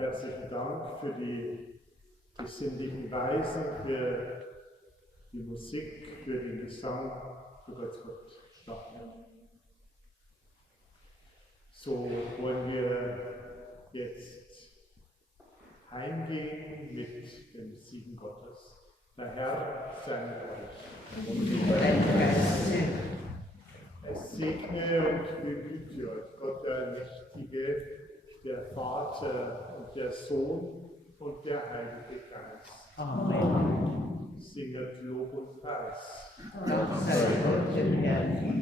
herzlichen Dank für die sinnlichen Weisen, für die Musik, für den Gesang, für Gottes Wort. So wollen wir jetzt heimgehen mit dem Segen Gottes. Der Herr sei mit euch. Und mit deinem Geist. Es segne und behüte euch Gott, der Allmächtige, der Vater und der Sohn und der Heilige Geist. Amen. Singet Lob und Preis. Dank sei Gott dem Herrn.